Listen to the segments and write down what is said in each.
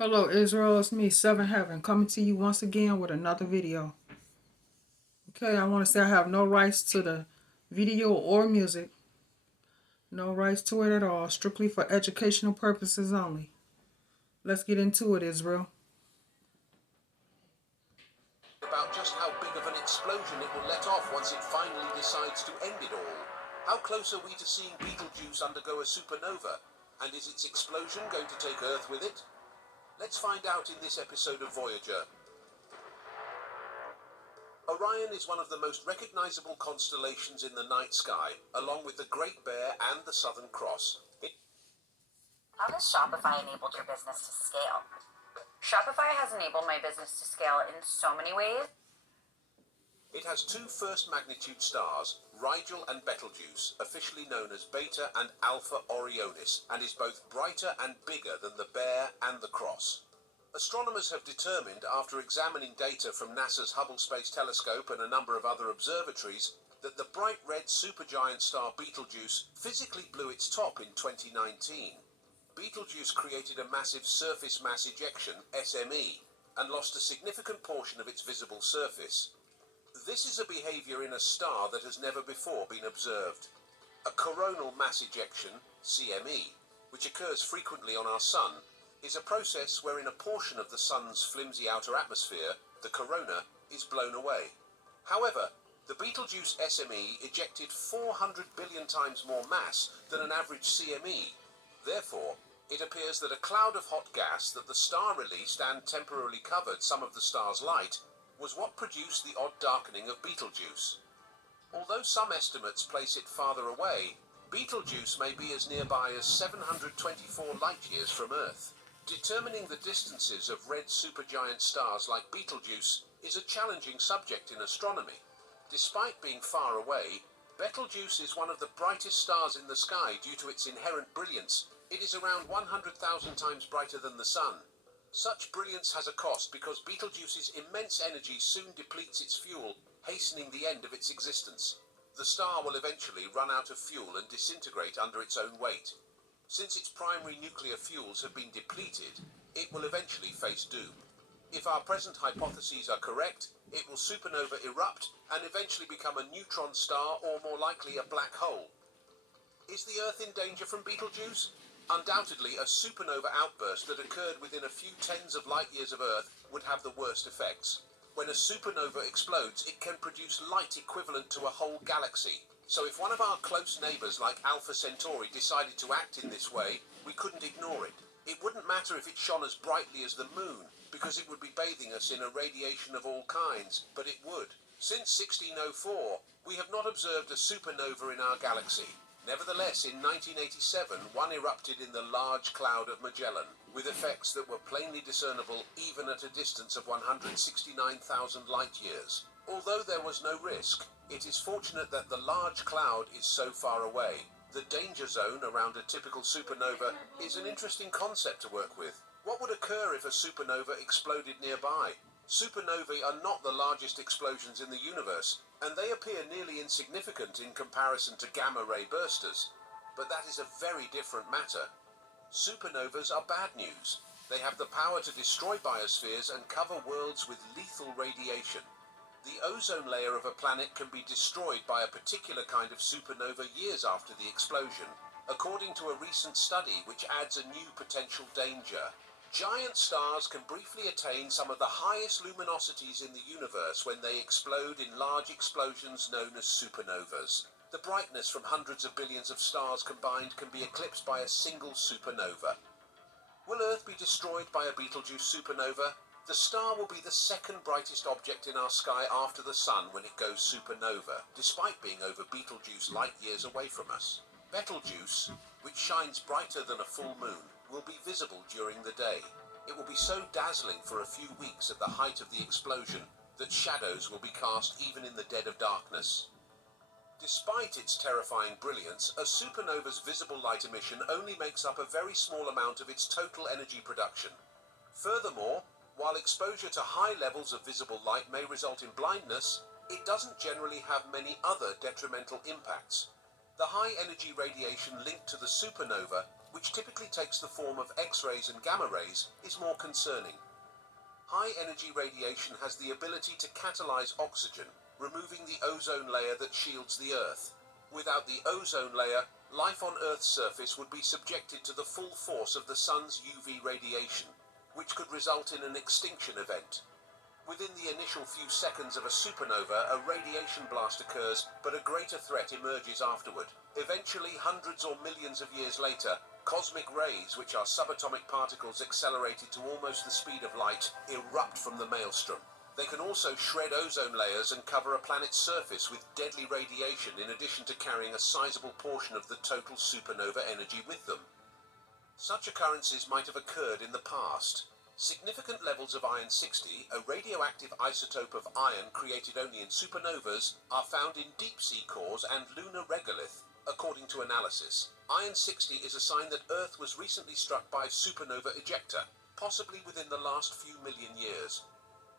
Hello Israel, it's me, Seven Heaven, coming to you once again with another video. Okay, I want to say I have no rights to the video or music. No rights to it at all, strictly for educational purposes only. Let's get into it, Israel. About just how big of an explosion it will let off once it finally decides to end it all. How close are we to seeing Betelgeuse undergo a supernova? And is its explosion going to take Earth with it? Let's find out in this episode of Voyager. Orion is one of the most recognizable constellations in the night sky, along with the Great Bear and the Southern Cross. How does Shopify enable your business to scale? Shopify has enabled my business to scale in so many ways. It has two first-magnitude stars, Rigel and Betelgeuse, officially known as Beta and Alpha Orionis, and is both brighter and bigger than the Bear and the Cross. Astronomers have determined, after examining data from NASA's Hubble Space Telescope and a number of other observatories, that the bright red supergiant star Betelgeuse physically blew its top in 2019. Betelgeuse created a massive surface mass ejection, SME, and lost a significant portion of its visible surface. This is a behavior in a star that has never before been observed. A coronal mass ejection, CME, which occurs frequently on our Sun, is a process wherein a portion of the Sun's flimsy outer atmosphere, the corona, is blown away. However, the Betelgeuse SME ejected 400 billion times more mass than an average CME. Therefore, it appears that a cloud of hot gas that the star released and temporarily covered some of the star's light was what produced the odd darkening of Betelgeuse. Although some estimates place it farther away, Betelgeuse may be as nearby as 724 light-years from Earth. Determining the distances of red supergiant stars like Betelgeuse is a challenging subject in astronomy. Despite being far away, Betelgeuse is one of the brightest stars in the sky due to its inherent brilliance. It is around 100,000 times brighter than the Sun. Such brilliance has a cost because Betelgeuse's immense energy soon depletes its fuel, hastening the end of its existence. The star will eventually run out of fuel and disintegrate under its own weight. Since its primary nuclear fuels have been depleted, it will eventually face doom. If our present hypotheses are correct, it will supernova erupt and eventually become a neutron star or more likely a black hole. Is the Earth in danger from Betelgeuse? Undoubtedly, a supernova outburst that occurred within a few tens of light-years of Earth would have the worst effects. When a supernova explodes, it can produce light equivalent to a whole galaxy. So if one of our close neighbors like Alpha Centauri decided to act in this way, we couldn't ignore it. It wouldn't matter if it shone as brightly as the moon, because it would be bathing us in a radiation of all kinds, but it would. Since 1604, we have not observed a supernova in our galaxy. Nevertheless, in 1987, one erupted in the Large Cloud of Magellan, with effects that were plainly discernible even at a distance of 169,000 light-years. Although there was no risk, it is fortunate that the large cloud is so far away. The danger zone around a typical supernova is an interesting concept to work with. What would occur if a supernova exploded nearby? Supernovae are not the largest explosions in the universe, and they appear nearly insignificant in comparison to gamma-ray bursters. But that is a very different matter. Supernovas are bad news. They have the power to destroy biospheres and cover worlds with lethal radiation. The ozone layer of a planet can be destroyed by a particular kind of supernova years after the explosion, according to a recent study which adds a new potential danger. Giant stars can briefly attain some of the highest luminosities in the universe when they explode in large explosions known as supernovas. The brightness from hundreds of billions of stars combined can be eclipsed by a single supernova. Will Earth be destroyed by a Betelgeuse supernova? The star will be the second brightest object in our sky after the Sun when it goes supernova, despite being over Betelgeuse light-years away from us. Betelgeuse, which shines brighter than a full moon, will be visible during the day. It will be so dazzling for a few weeks at the height of the explosion that shadows will be cast even in the dead of darkness. Despite its terrifying brilliance, a supernova's visible light emission only makes up a very small amount of its total energy production. Furthermore, while exposure to high levels of visible light may result in blindness, it doesn't generally have many other detrimental impacts. The high-energy radiation linked to the supernova which typically takes the form of X-rays and gamma rays, is more concerning. High-energy radiation has the ability to catalyze oxygen, removing the ozone layer that shields the Earth. Without the ozone layer, life on Earth's surface would be subjected to the full force of the sun's UV radiation, which could result in an extinction event. Within the initial few seconds of a supernova, a radiation blast occurs, but a greater threat emerges afterward. Eventually, hundreds or millions of years later, cosmic rays, which are subatomic particles accelerated to almost the speed of light, erupt from the maelstrom. They can also shred ozone layers and cover a planet's surface with deadly radiation, in addition to carrying a sizable portion of the total supernova energy with them. Such occurrences might have occurred in the past. Significant levels of iron-60, a radioactive isotope of iron created only in supernovas, are found in deep-sea cores and lunar regolith, according to analysis. Iron-60 is a sign that Earth was recently struck by supernova ejecta, possibly within the last few million years.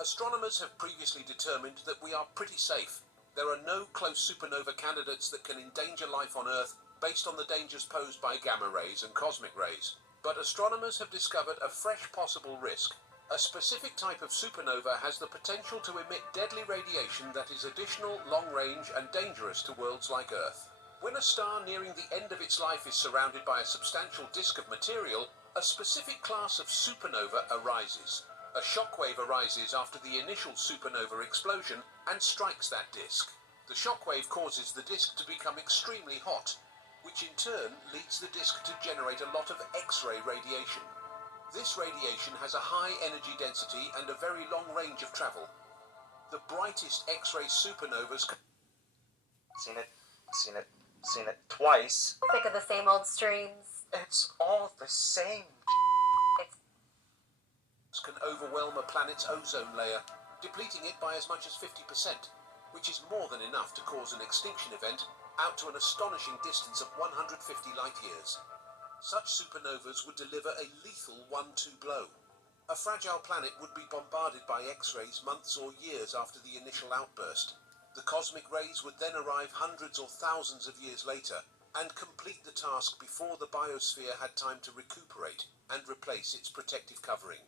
Astronomers have previously determined that we are pretty safe. There are no close supernova candidates that can endanger life on Earth based on the dangers posed by gamma rays and cosmic rays. But astronomers have discovered a fresh possible risk. A specific type of supernova has the potential to emit deadly radiation that is additional, long-range, and dangerous to worlds like Earth. When a star nearing the end of its life is surrounded by a substantial disk of material, a specific class of supernova arises. A shockwave arises after the initial supernova explosion and strikes that disk. The shockwave causes the disk to become extremely hot, which in turn leads the disk to generate a lot of X-ray radiation. This radiation has a high energy density and a very long range of travel. The brightest X-ray supernovas... Seen it twice. Sick of the same old streams. It's all the same. can overwhelm a planet's ozone layer, depleting it by as much as 50%, which is more than enough to cause an extinction event out to an astonishing distance of 150 light-years. Such supernovas would deliver a lethal 1-2 blow. A fragile planet would be bombarded by X-rays months or years after the initial outburst. The cosmic rays would then arrive hundreds or thousands of years later and complete the task before the biosphere had time to recuperate and replace its protective covering.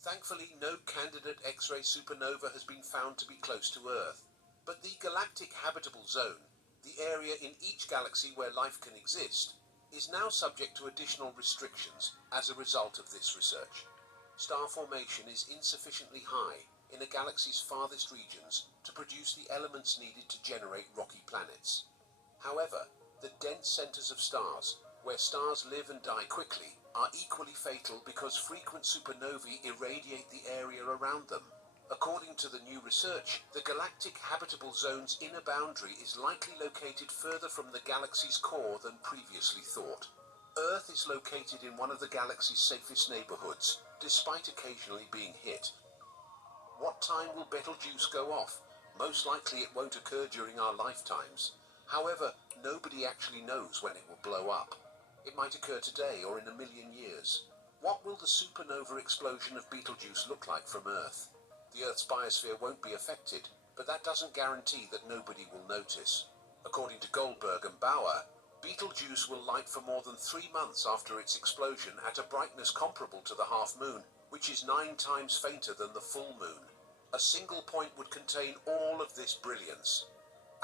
Thankfully, no candidate X-ray supernova has been found to be close to Earth, but the galactic habitable zone, the area in each galaxy where life can exist, is now subject to additional restrictions as a result of this research. Star formation is insufficiently high in a galaxy's farthest regions to produce the elements needed to generate rocky planets. However, the dense centers of stars, where stars live and die quickly, are equally fatal because frequent supernovae irradiate the area around them. According to the new research, the galactic habitable zone's inner boundary is likely located further from the galaxy's core than previously thought. Earth is located in one of the galaxy's safest neighborhoods, despite occasionally being hit. What time will Betelgeuse go off? Most likely it won't occur during our lifetimes. However, nobody actually knows when it will blow up. It might occur today or in 1 million years. What will the supernova explosion of Betelgeuse look like from Earth? The Earth's biosphere won't be affected, but that doesn't guarantee that nobody will notice. According to Goldberg and Bauer, Betelgeuse will light for more than 3 months after its explosion at a brightness comparable to the half moon, which is 9 times fainter than the full moon. A single point would contain all of this brilliance.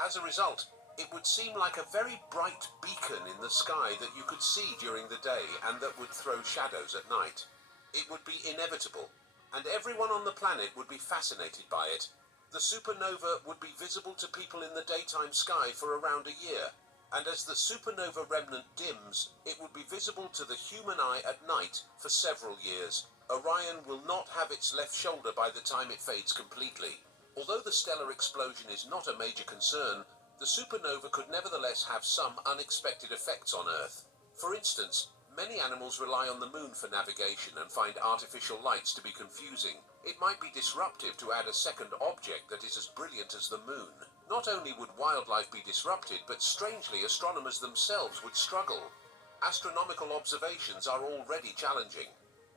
As a result, it would seem like a very bright beacon in the sky that you could see during the day and that would throw shadows at night. It would be inevitable, and everyone on the planet would be fascinated by it. The supernova would be visible to people in the daytime sky for around a year, and as the supernova remnant dims, it would be visible to the human eye at night for several years. Orion will not have its left shoulder by the time it fades completely. Although the stellar explosion is not a major concern, the supernova could nevertheless have some unexpected effects on Earth. For instance, many animals rely on the moon for navigation and find artificial lights to be confusing. It might be disruptive to add a second object that is as brilliant as the moon. Not only would wildlife be disrupted, but strangely, astronomers themselves would struggle. Astronomical observations are already challenging.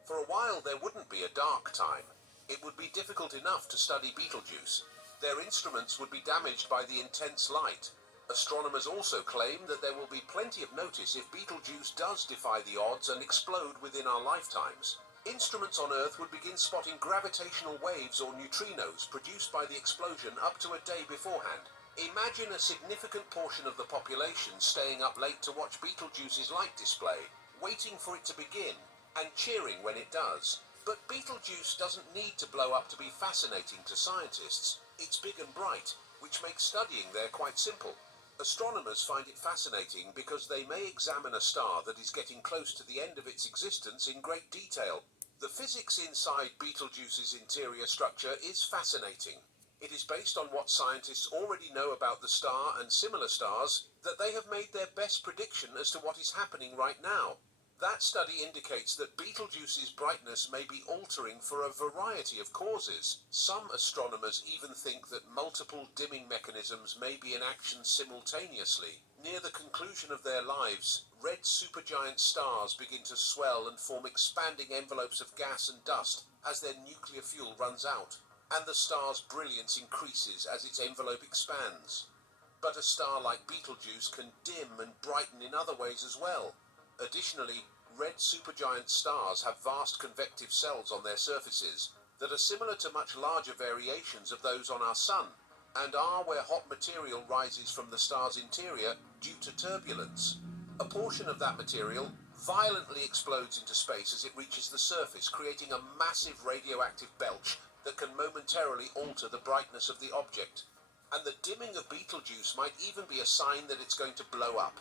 For a while there wouldn't be a dark time. It would be difficult enough to study Betelgeuse. Their instruments would be damaged by the intense light. Astronomers also claim that there will be plenty of notice if Betelgeuse does defy the odds and explode within our lifetimes. Instruments on Earth would begin spotting gravitational waves or neutrinos produced by the explosion up to a day beforehand. Imagine a significant portion of the population staying up late to watch Betelgeuse's light display, waiting for it to begin, and cheering when it does. But Betelgeuse doesn't need to blow up to be fascinating to scientists. It's big and bright, which makes studying there quite simple. Astronomers find it fascinating because they may examine a star that is getting close to the end of its existence in great detail. The physics inside Betelgeuse's interior structure is fascinating. It is based on what scientists already know about the star and similar stars that they have made their best prediction as to what is happening right now. That study indicates that Betelgeuse's brightness may be altering for a variety of causes. Some astronomers even think that multiple dimming mechanisms may be in action simultaneously. Near the conclusion of their lives, red supergiant stars begin to swell and form expanding envelopes of gas and dust as their nuclear fuel runs out, and the star's brilliance increases as its envelope expands. But a star like Betelgeuse can dim and brighten in other ways as well. Additionally, red supergiant stars have vast convective cells on their surfaces that are similar to much larger variations of those on our Sun, and are where hot material rises from the star's interior due to turbulence. A portion of that material violently explodes into space as it reaches the surface, creating a massive radioactive belch that can momentarily alter the brightness of the object. And the dimming of Betelgeuse might even be a sign that it's going to blow up.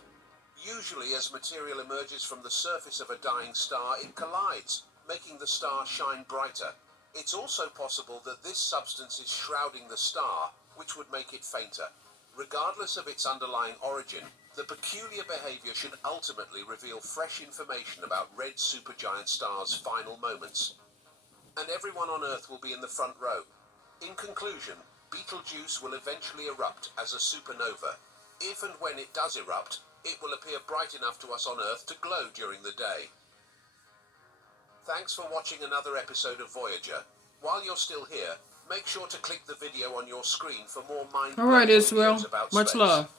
Usually, as material emerges from the surface of a dying star, it collides, making the star shine brighter. It's also possible that this substance is shrouding the star, which would make it fainter. Regardless of its underlying origin, the peculiar behavior should ultimately reveal fresh information about red supergiant stars' final moments. And everyone on Earth will be in the front row. In conclusion, Betelgeuse will eventually erupt as a supernova. If and when it does erupt, it will appear bright enough to us on Earth to glow during the day. Thanks for watching another episode of Voyager. While you're still here, make sure to click the video on your screen for more mind-blowing All right, Israel. videos about Much space. love.